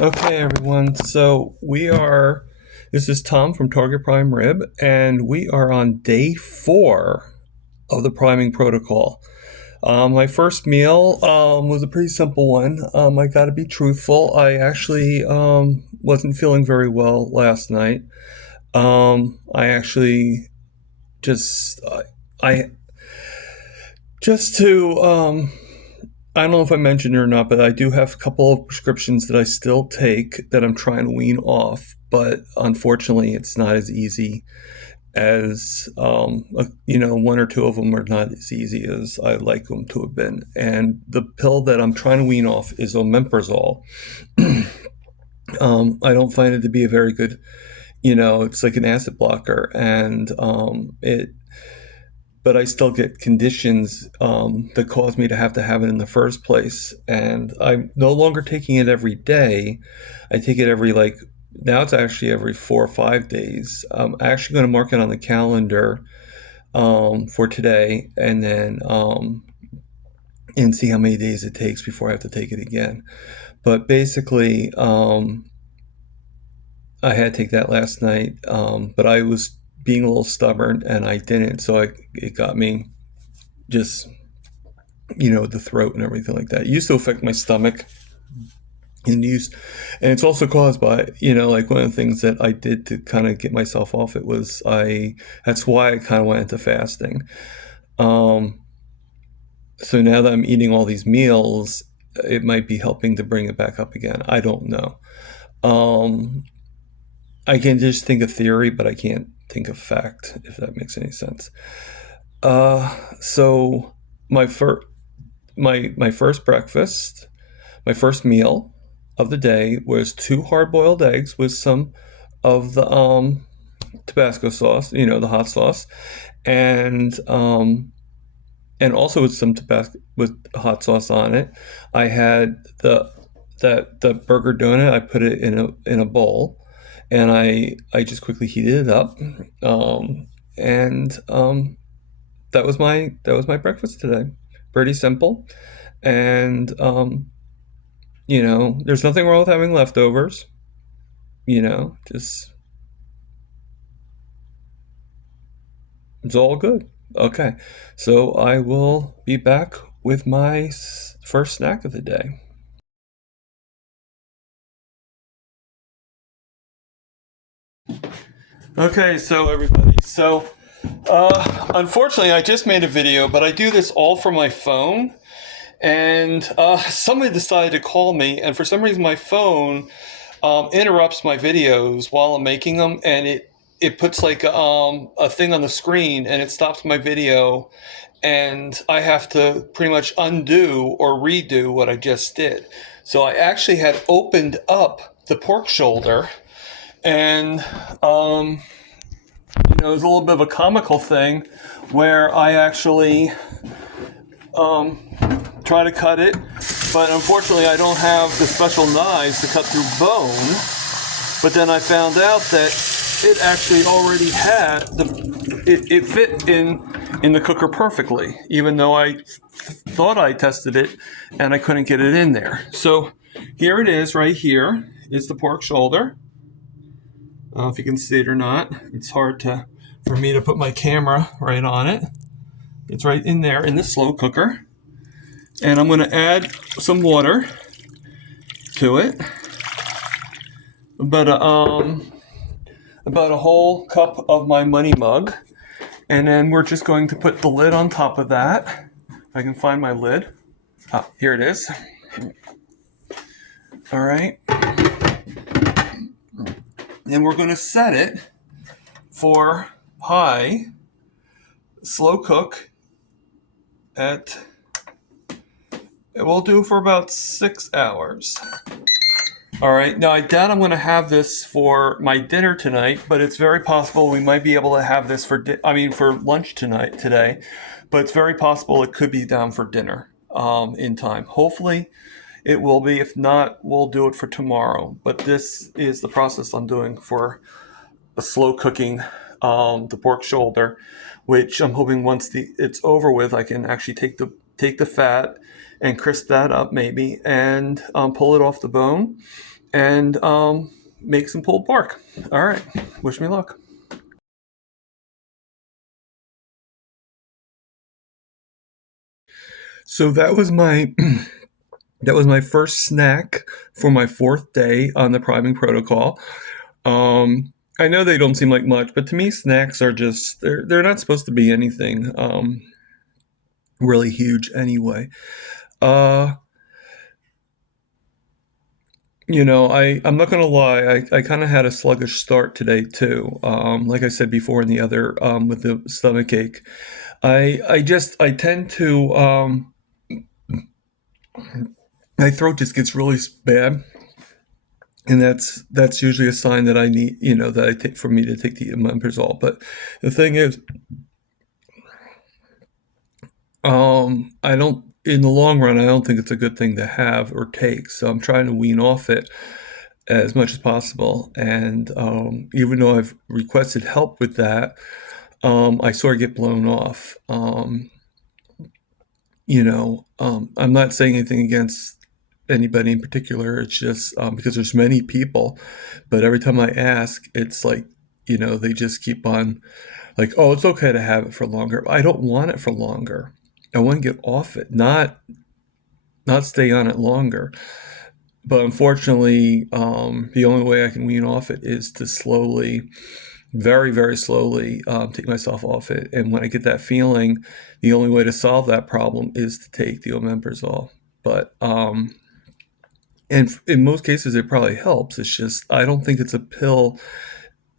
Okay, everyone. This is Tom from Target Prime Rib, and we are on day 4 of the priming protocol. My first meal was a pretty simple one. I got to be truthful. I actually wasn't feeling very well last night. I actually just, I just to I don't know if I mentioned it or not, but I do have a couple of prescriptions that I still take that I'm trying to wean off. But unfortunately, it's not as easy as, one or two of them are not as easy as I'd like them to have been. And the pill that I'm trying to wean off is omeprazole. I don't find it to be a very good, it's like an acid blocker, and but I still get conditions that cause me to have it in the first place. And I'm no longer taking it every day. I take it now it's actually every 4 or 5 days. I'm actually going to mark it on the calendar for today, and see how many days it takes before I have to take it again. But basically, I had to take that last night, but I was being a little stubborn and I didn't. So it got me just, the throat and everything like that. It used to affect my stomach and it's also caused by, like one of the things that I did to kind of get myself off it was that's why I kind of went into fasting. Um, so now that I'm eating all these meals, it might be helping to bring it back up again. I don't know. Um, I can just think of theory, but I can't think of fact, if that makes any sense. So my first my first breakfast, my first meal of the day was 2 hard-boiled eggs with some of the Tabasco sauce, the hot sauce, and also with some Tabasco with hot sauce on it. I had the burger donut. I put it in a bowl, and I just quickly heated it up, and that was my breakfast today. Pretty simple, and there's nothing wrong with having leftovers. Just it's all good. Okay, so I will be back with my first snack of the day. Okay, so everybody, unfortunately, I just made a video, but I do this all from my phone, and somebody decided to call me, and for some reason, my phone interrupts my videos while I'm making them, and it puts like a thing on the screen, and it stops my video, and I have to pretty much undo or redo what I just did. So I actually had opened up the pork shoulder, and it was a little bit of a comical thing where I actually try to cut it, but unfortunately I don't have the special knives to cut through bone. But then I found out that it actually already had it fit in the cooker perfectly, even though I thought I tested it and I couldn't get it in there. So here it is. Right here is the pork shoulder. I don't know if you can see it or not. It's hard for me to put my camera right on it. It's right in there in the slow cooker. And I'm going to add some water to it. About a whole cup of my money mug. And then we're just going to put the lid on top of that. If I can find my lid. Ah, here it is. All right. And we're going to set it for high, slow cook we'll do for about 6 hours. All right. Now, I doubt I'm going to have this for my dinner tonight, but it's very possible we might be able to have this for lunch today. But it's very possible it could be down for dinner in time. Hopefully, it will be. If not, we'll do it for tomorrow. But this is the process I'm doing for a slow cooking the pork shoulder, which I'm hoping once it's over with, I can actually take the fat and crisp that up maybe, and pull it off the bone, and make some pulled pork. All right. Wish me luck. So that was my that was my first snack for my fourth day on the priming protocol. I know they don't seem like much, but to me, snacks are just they're not supposed to be anything really huge anyway. Uh, I'm not gonna lie, I kind of had a sluggish start today too. Like I said before in the other with the stomach ache, I tend to my throat just gets really bad, and that's usually a sign that I need, that I take for me to take the omeprazole. But the thing is, I don't in the long run, I don't think it's a good thing to have or take. So I'm trying to wean off it as much as possible. And even though I've requested help with that, I sort of get blown off. I'm not saying anything against anybody in particular. It's just because there's many people, but every time I ask, it's like, they just keep on like, oh, it's okay to have it for longer. I don't want it for longer. I want to get off it, not stay on it longer. But unfortunately, the only way I can wean off it is to slowly, very, very slowly, take myself off it. And when I get that feeling, the only way to solve that problem is to take the omeprazole. But and in most cases, it probably helps. It's just I don't think it's a pill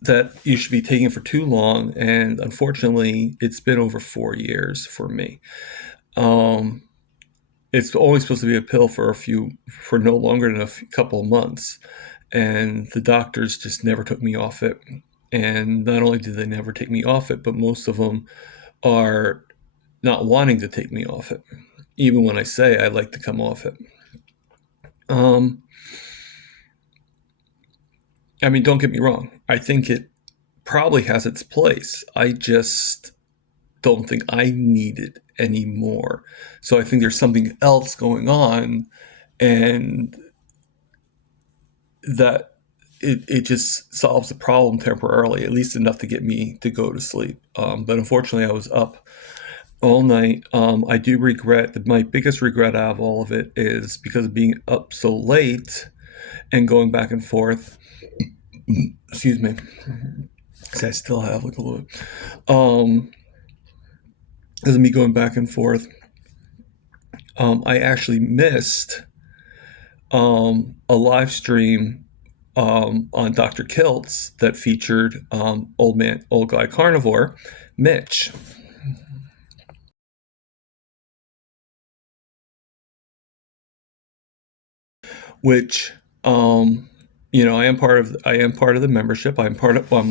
that you should be taking for too long. And unfortunately, it's been over 4 years for me. Um, it's only supposed to be a pill for no longer than couple of months, and the doctors just never took me off it. And not only did they never take me off it, but most of them are not wanting to take me off it, even when I say I like to come off it. Um, I mean, don't get me wrong. I think it probably has its place. I just don't think I need it anymore. So I think there's something else going on, and that it just solves the problem temporarily, at least enough to get me to go to sleep. But unfortunately, I was up all night. I do regret that my biggest regret out of all of it is because of being up so late and going back and forth. Excuse me, because I still have like a little. As me going back and forth, I actually missed a live stream on Dr. Kiltz that featured old guy carnivore, Mitch, which I am part of the membership. I'm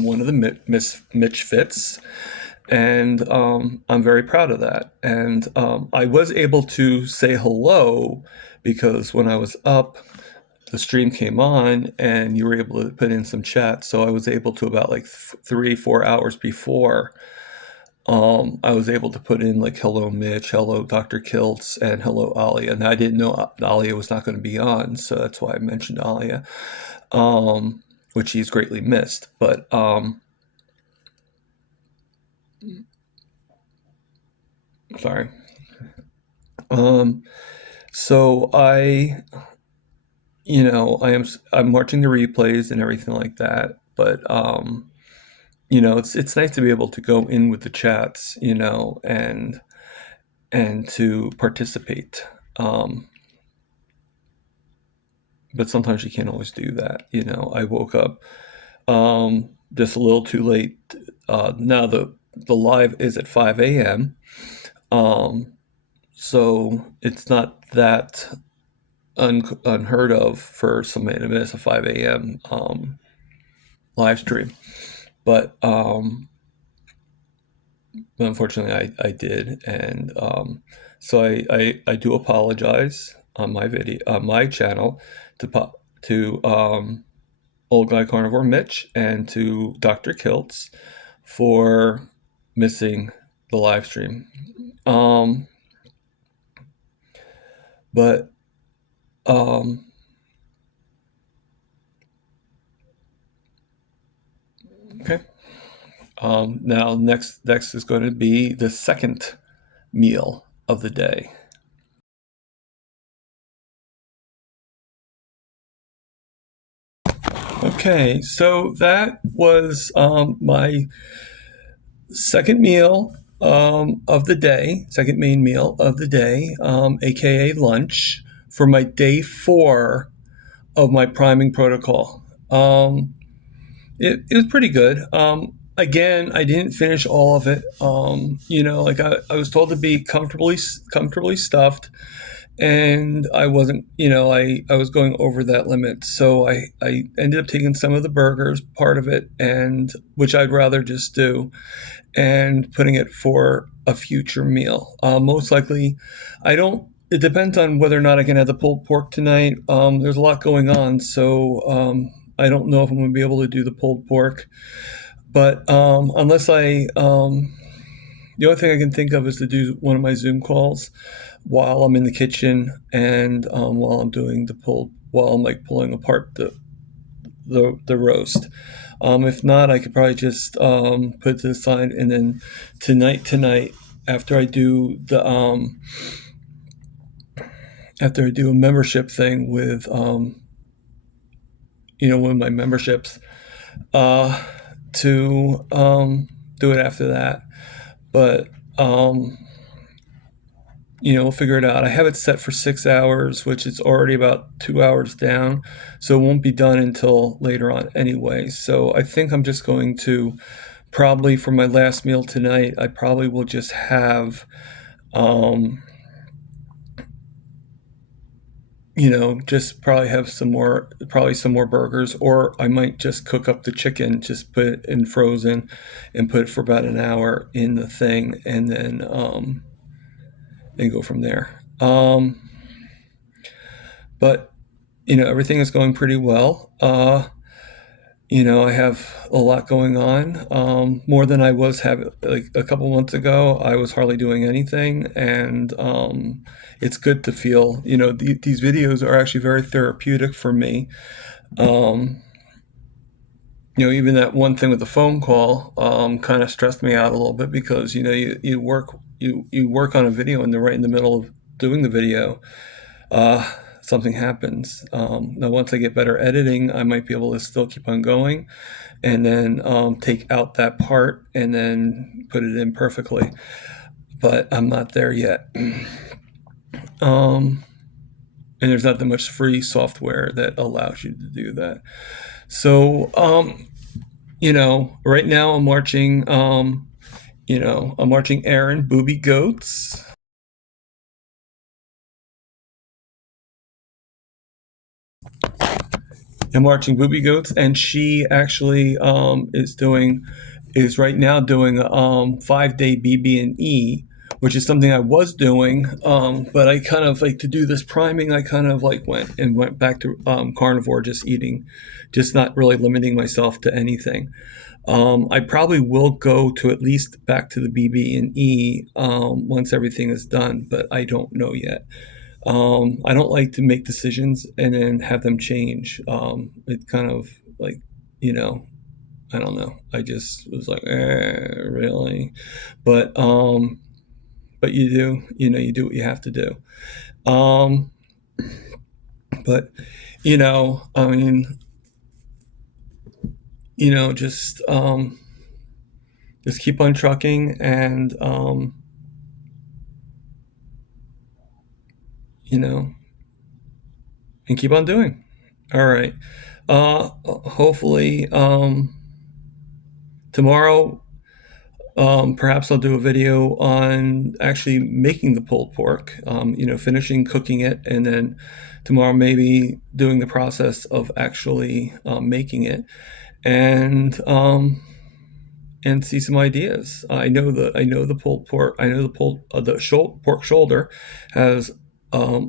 one of the Mitch Fits, and I'm very proud of that. And I was able to say hello because when I was up, the stream came on and you were able to put in some chat. So I was able to about like 3-4 hours before. I was able to put in like hello Mitch, hello Dr. Kiltz, and hello Alia. And I didn't know Alia was not going to be on, so that's why I mentioned Alia, which he's greatly missed. But sorry. Um, so I'm watching the replays and everything like that. But it's nice to be able to go in with the chats, and to participate. But sometimes you can't always do that. I woke up just a little too late. Now the live is at 5 a.m. Um, so it's not that unheard of for somebody to miss a 5 a.m. Live stream. But unfortunately, I did, and so I do apologize on my channel to Old Guy Carnivore Mitch and to Dr. Kiltz for missing the live stream. Um, but um, Now, next is going to be the second meal of the day. Okay, so that was my second meal of the day, second main meal of the day, aka lunch, for my day 4 of my priming protocol. It was pretty good. Again, I didn't finish all of it. Like I was told to be comfortably stuffed, and I wasn't. I was going over that limit, so I ended up taking some of the burgers, part of it, and which I'd rather just do, and putting it for a future meal. Most likely, I don't. It depends on whether or not I can have the pulled pork tonight. There's a lot going on, so I don't know if I'm going to be able to do the pulled pork. But the only thing I can think of is to do one of my Zoom calls while I'm in the kitchen and while I'm doing while I'm like pulling apart the roast. If not, I could probably just put it to the side, and then tonight, after I do a membership thing with one of my memberships, to do it after that. But we'll figure it out. I have it set for 6 hours, which is already about 2 hours down, so it won't be done until later on anyway. So I think I'm just going to probably, for my last meal tonight, I probably will just have just probably have some more burgers, or I might just cook up the chicken, just put it in frozen and put it for about an hour in the thing, and then go from there. But everything is going pretty well. I have a lot going on, more than I was having like a couple months ago. I was hardly doing anything, and it's good to feel. These videos are actually very therapeutic for me. Even that one thing with the phone call kind of stressed me out a little bit, because you work on a video, and they're right in the middle of doing the video. Something happens. Now, once I get better editing, I might be able to still keep on going, and then take out that part and then put it in perfectly. But I'm not there yet. And there's not that much free software that allows you to do that. So, right now I'm marching. I'm marching Erin Booby Goats. I'm marching Booby Goats, and she actually is right now doing a 5-day BB&E, which is something I was doing, but I kind of like, to do this priming, I kind of like went back to carnivore, just eating, just not really limiting myself to anything. I probably will go to at least back to the BB&E once everything is done, but I don't know yet. I don't like to make decisions and then have them change. It kind of like, I don't know. I just was like, really? But you do, you do what you have to do. But I mean, just keep on trucking, and and keep on doing. All right. Hopefully, tomorrow, perhaps I'll do a video on actually making the pulled pork, finishing cooking it, and then tomorrow maybe doing the process of actually making it, and see some ideas. I know the pulled pork. I know the pork shoulder has a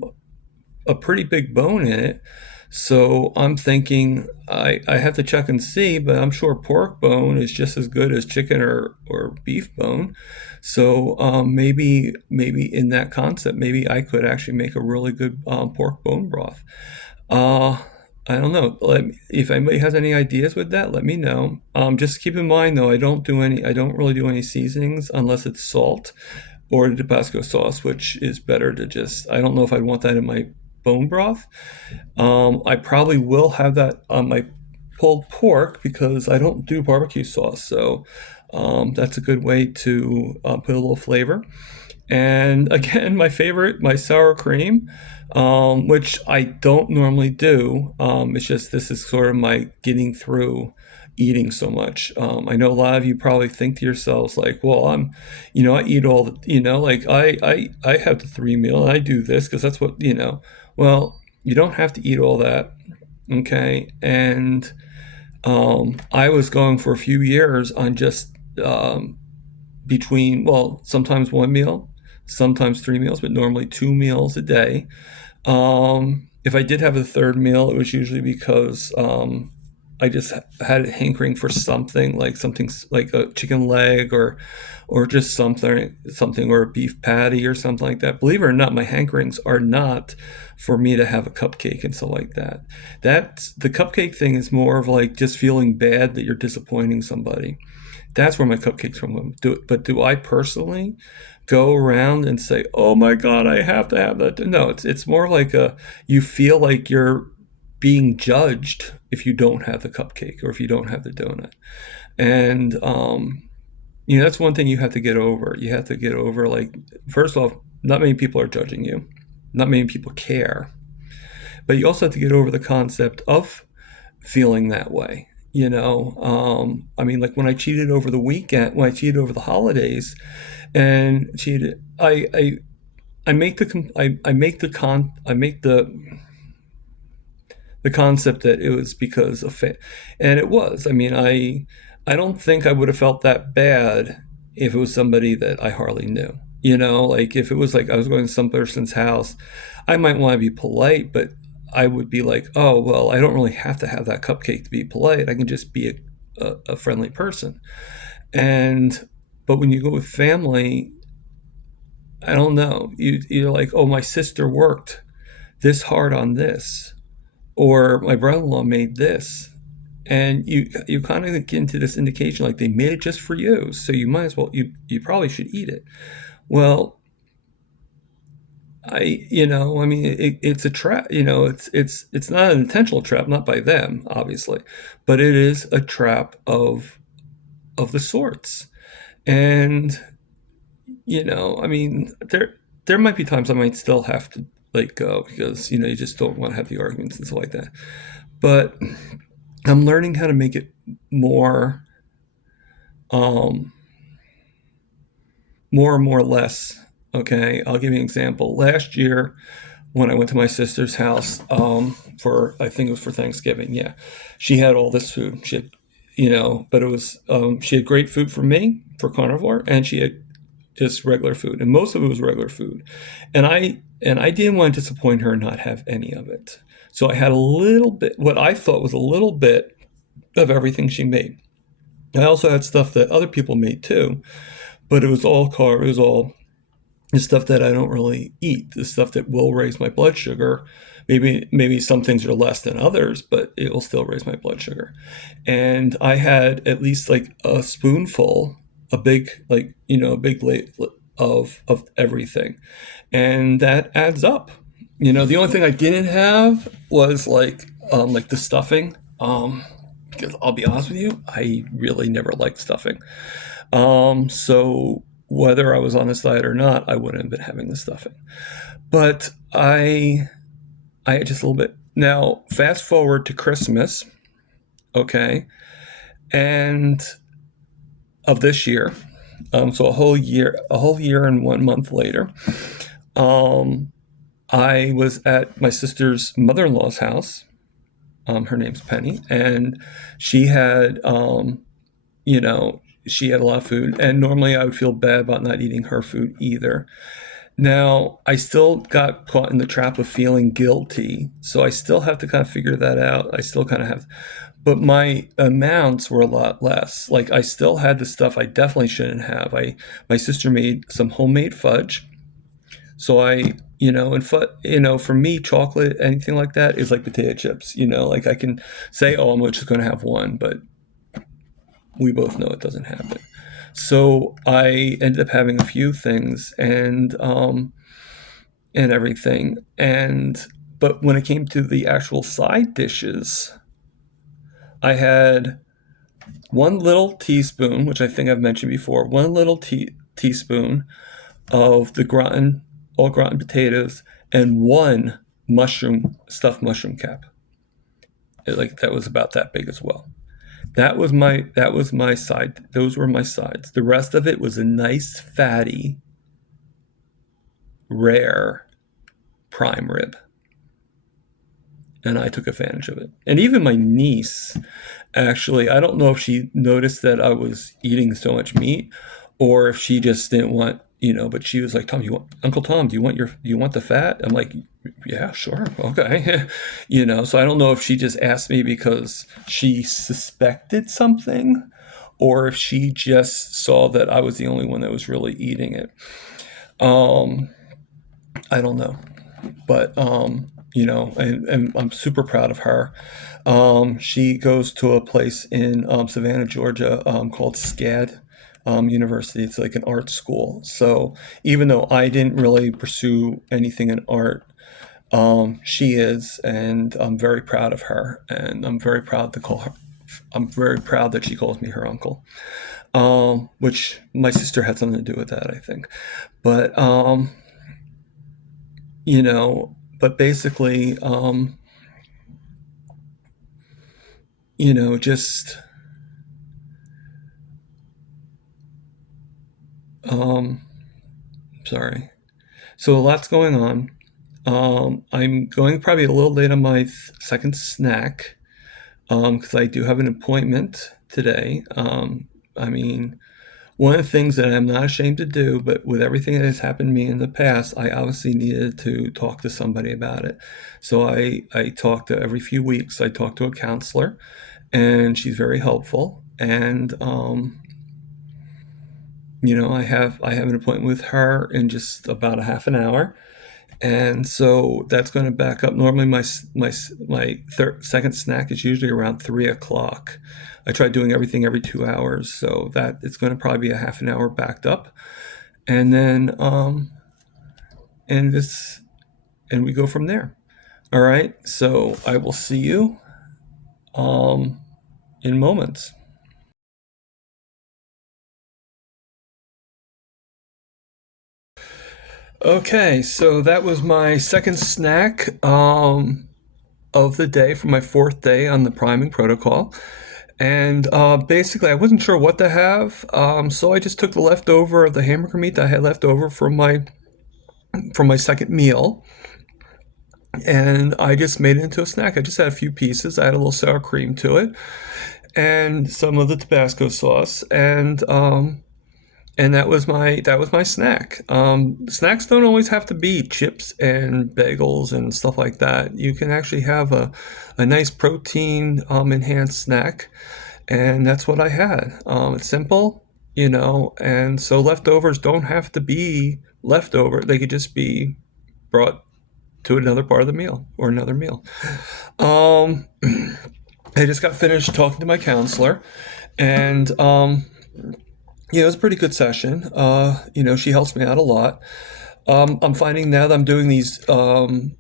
pretty big bone in it. So I'm thinking I have to check and see, but I'm sure pork bone is just as good as chicken or beef bone. So maybe in that concept, maybe I could actually make a really good pork bone broth. I don't know. If anybody has any ideas with that, let me know. Just keep in mind though, I don't really do any seasonings unless it's salt or the Tabasco sauce, which is better to just, I don't know if I'd want that in my bone broth. I probably will have that on my pulled pork because I don't do barbecue sauce. So that's a good way to put a little flavor. And again, my favorite, my sour cream, which I don't normally do. It's just this is sort of my getting through eating so much. I know a lot of you probably think to yourselves like, well, I eat all the, like I have the three meal and I do this because that's what, well, you don't have to eat all that. Okay. And I was going for a few years on just between, well, sometimes one meal, sometimes three meals, but normally two meals a day. If I did have a third meal, it was usually because I just had a hankering for something like a chicken leg or just something or a beef patty or something like that. Believe it or not, my hankerings are not for me to have a cupcake and stuff like that. That's the cupcake thing is more of like just feeling bad that you're disappointing somebody. That's where my cupcakes from. But do I personally go around and say, "Oh my God, I have to have that"? No, it's more like you feel like you're being judged if you don't have the cupcake or if you don't have the donut, and that's one thing you have to get over. You have to get over like first off, not many people are judging you, not many people care, but you also have to get over the concept of feeling that way. I mean, like when I cheated over the weekend, when I cheated over the holidays, and cheated, I make I make the concept that it was because of and it was. I mean, I don't think I would have felt that bad if it was somebody that I hardly knew. Like if it was like I was going to some person's house, I might want to be polite, but I would be like, oh, well, I don't really have to have that cupcake to be polite. I can just be a friendly person. And, but when you go with family, I don't know. You're like, oh, my sister worked this hard on this, or my brother-in-law made this. And you kind of get into this indication like they made it just for you. So you might as well, you probably should eat it. Well, I mean, it's a trap. It's not an intentional trap, not by them, obviously, but it is a trap of the sorts. And I mean, there might be times I might still have to like go because you just don't want to have the arguments and stuff like that. But I'm learning how to make it more, um, more and more less. Okay, I'll give you an example. Last year, when I went to my sister's house for I think it was for Thanksgiving. Yeah, she had all this food. She had, but it was she had great food for me for carnivore, and she had just regular food, and most of it was regular food, and I didn't want to disappoint her and not have any of it. So I had a little bit, what I thought was a little bit of everything she made. I also had stuff that other people made too, but it was all carb. It was all the stuff that I don't really eat, the stuff that will raise my blood sugar. Maybe some things are less than others, but it will still raise my blood sugar. And I had at least like a spoonful, a big like a big plate of everything, and that adds up. The only thing I didn't have was like the stuffing. Because I'll be honest with you, I really never liked stuffing. So whether I was on this diet or not, I wouldn't have been having the stuffing. But I had just a little bit. Now, fast forward to Christmas, okay, and of this year, so a whole year and 1 month later, um, I was at my sister's mother-in-law's house. Her name's Penny, and she had, she had a lot of food, and normally I would feel bad about not eating her food either. Now, I still got caught in the trap of feeling guilty, so I still have to kind of figure that out. I still kind of have, but my amounts were a lot less. Like I still had the stuff I definitely shouldn't have. My sister made some homemade fudge, so And for me, chocolate, anything like that is like potato chips. Like I can say, oh, I'm just going to have one, but we both know it doesn't happen. So I ended up having a few things and everything. But when it came to the actual side dishes, I had one little teaspoon, which I think I've mentioned before, one little teaspoon of the all gratin potatoes, and one stuffed mushroom cap. That was about that big as well. That was my side. Those were my sides. The rest of it was a nice fatty, rare prime rib, and I took advantage of it. And even my niece, actually, I don't know if she noticed that I was eating so much meat, or if she just didn't want, but she was like, "Tom, Uncle Tom, do you want the fat?" I'm like, "Yeah, sure, okay." So I don't know if she just asked me because she suspected something, or if she just saw that I was the only one that was really eating it. Um, I don't know, but and I'm super proud of her. She goes to a place in Savannah, Georgia, called SCAD University. It's like an art school. So even though I didn't really pursue anything in art, she is, and I'm very proud of her. And I'm very proud to call her. I'm very proud that she calls me her uncle, which my sister had something to do with that, I think. But you know, but basically, just um, sorry. So a lot's going on. I'm going probably a little late on my second snack because I do have an appointment today. I mean, one of the things that I'm not ashamed to do, but with everything that has happened to me in the past, I obviously needed to talk to somebody about it. So I talk to every few weeks. I talk to a counselor, and she's very helpful. And I have an appointment with her in just about a half an hour, and so that's going to back up. Normally, my second snack is usually around 3 o'clock. I try doing everything every 2 hours, so that it's going to probably be a half an hour backed up, and then and this and we go from there. All right. So I will see you um, in moments. Okay, so that was my second snack of the day for my fourth day on the priming protocol. And basically, I wasn't sure what to have, so I just took the leftover of the hamburger meat that I had left over from my second meal, and I just made it into a snack. I just had a few pieces. I had a little sour cream to it, and some of the Tabasco sauce, and that was my snack. Snacks don't always have to be chips and bagels and stuff like that. You can actually have a nice protein enhanced snack, and that's what I had. It's simple, and so leftovers don't have to be leftover. They could just be brought to another part of the meal or another meal. Um, I just got finished talking to my counselor, and it was a pretty good session. She helps me out a lot. I'm finding now that I'm doing these YouTube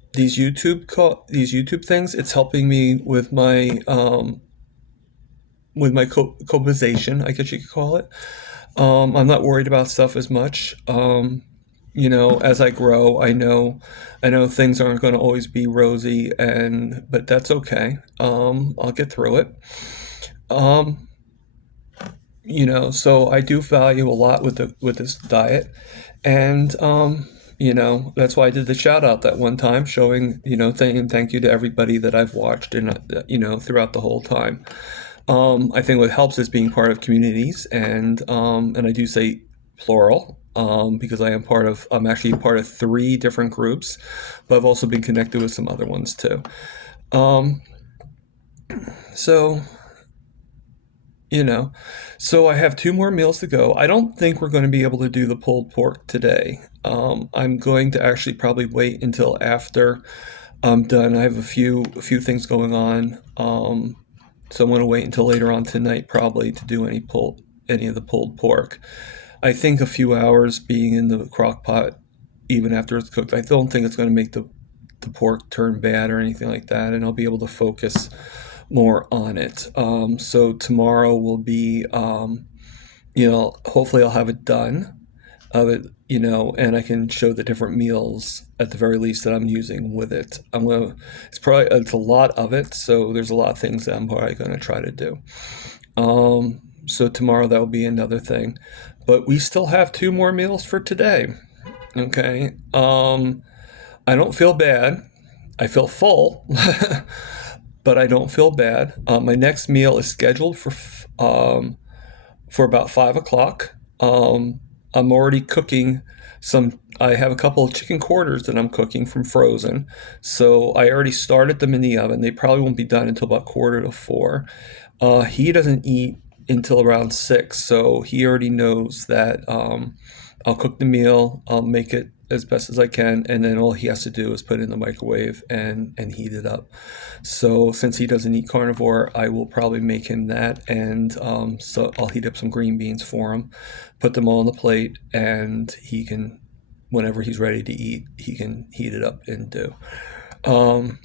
things. It's helping me with my cobization, I guess you could call it. I'm not worried about stuff as much. As I grow, I know things aren't going to always be rosy, but that's okay. I'll get through it. Um, so I do value a lot with this diet, and that's why I did the shout out that one time, showing thank you to everybody that I've watched and throughout the whole time. I think what helps is being part of communities, and I do say plural, because I'm actually part of three different groups, but I've also been connected with some other ones too. Um, so you know. So I have 2 more meals to go. I don't think we're going to be able to do the pulled pork today. I'm going to actually probably wait until after I'm done. I have a few things going on. So I'm going to wait until later on tonight probably to do any of the pulled pork. I think a few hours being in the crock pot, even after it's cooked, I don't think it's going to make the pork turn bad or anything like that, and I'll be able to focus more on it. So tomorrow will be, hopefully I'll have it done of it, and I can show the different meals at the very least that I'm using with it. It's a lot of it, so there's a lot of things that I'm probably going to try to do. So tomorrow that will be another thing, but we still have 2 more meals for today. Okay. I don't feel bad. I feel full, but I don't feel bad. My next meal is scheduled for about 5 o'clock. I'm already cooking some. I have a couple of chicken quarters that I'm cooking from frozen, so I already started them in the oven. They probably won't be done until about 3:45. He doesn't eat until around 6, so he already knows that I'll cook the meal, I'll make it as best as I can, and then all he has to do is put it in the microwave and heat it up. So since he doesn't eat carnivore, I will probably make him that, and so I'll heat up some green beans for him, put them all on the plate, and he can, whenever he's ready to eat, he can heat it up and do. Um,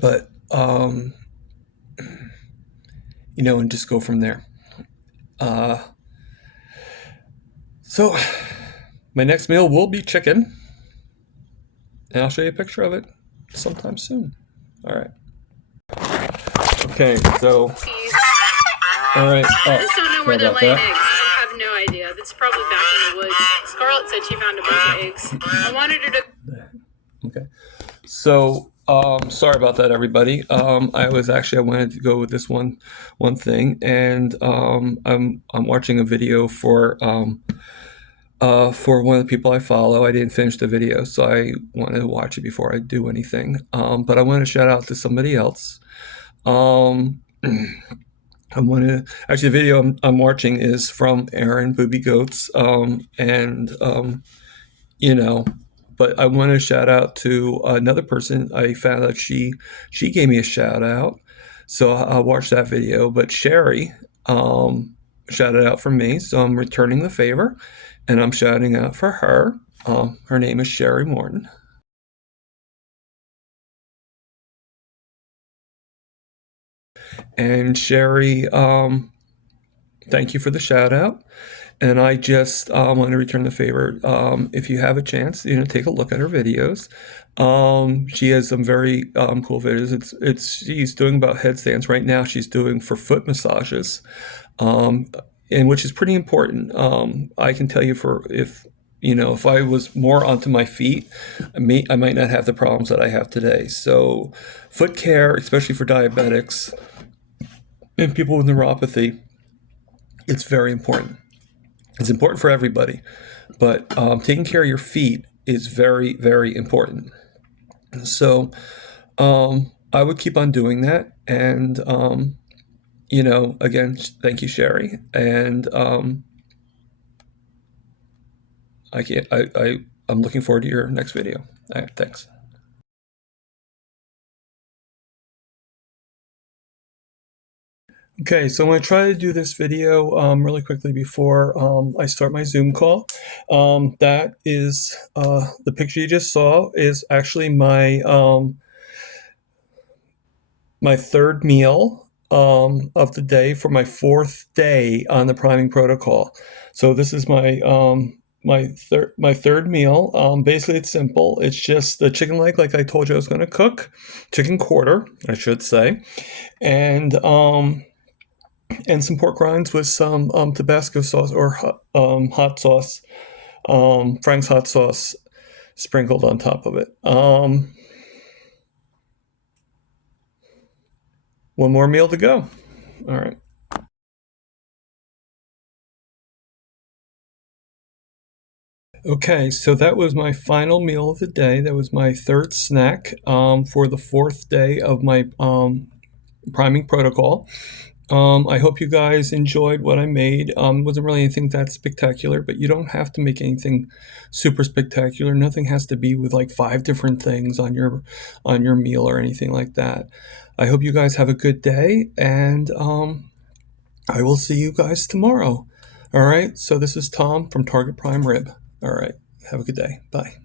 but and just go from there. Uh, so my next meal will be chicken, and I'll show you a picture of it sometime soon. All right. Okay, so. All right. I just don't know where they're laying eggs. I have no idea. That's probably back in the woods. Scarlett said she found a bunch of eggs. I wanted her to. Okay. So, sorry about that, everybody. I wanted to go with this one thing, and I'm watching a video for one of the people I follow. I didn't finish the video, so I wanted to watch it before I do anything. But I want to shout out to somebody else. The video I'm watching is from Erin Booby Goats, but I want to shout out to another person. I found out she gave me a shout out, so I'll watch that video. But Sherry shouted out for me, so I'm returning the favor, and I'm shouting out for her. Her name is Sherry Morton. And Sherry, thank you for the shout out. And I just want to return the favor. If you have a chance, take a look at her videos. She has some very cool videos. She's doing about headstands right now. She's doing for foot massages, and which is pretty important. I can tell you if I was more onto my feet, I might not have the problems that I have today. So, foot care, especially for diabetics and people with neuropathy, it's very important. It's important for everybody, but taking care of your feet is very, very important. So I would keep on doing that. And, again, thank you, Sherry. And I'm looking forward to your next video. All right, thanks. Okay, so I'm going to try to do this video really quickly before I start my Zoom call. That is the picture you just saw is actually my my third meal of the day for my 4th day on the priming protocol. So this is my my third meal. Basically, it's simple. It's just the chicken leg, like I told you I was going to cook, chicken quarter, I should say, and some pork rinds with some Tabasco sauce or hot sauce, Frank's hot sauce sprinkled on top of it. One more meal to go. All right. Okay, so that was my final meal of the day. That was my third snack for the 4th day of my priming protocol. I hope you guys enjoyed what I made. Wasn't really anything that spectacular, but you don't have to make anything super spectacular. Nothing has to be with like 5 different things on your meal or anything like that. I hope you guys have a good day, and I will see you guys tomorrow. All right. So this is Tom from Target Prime Rib. All right. Have a good day. Bye.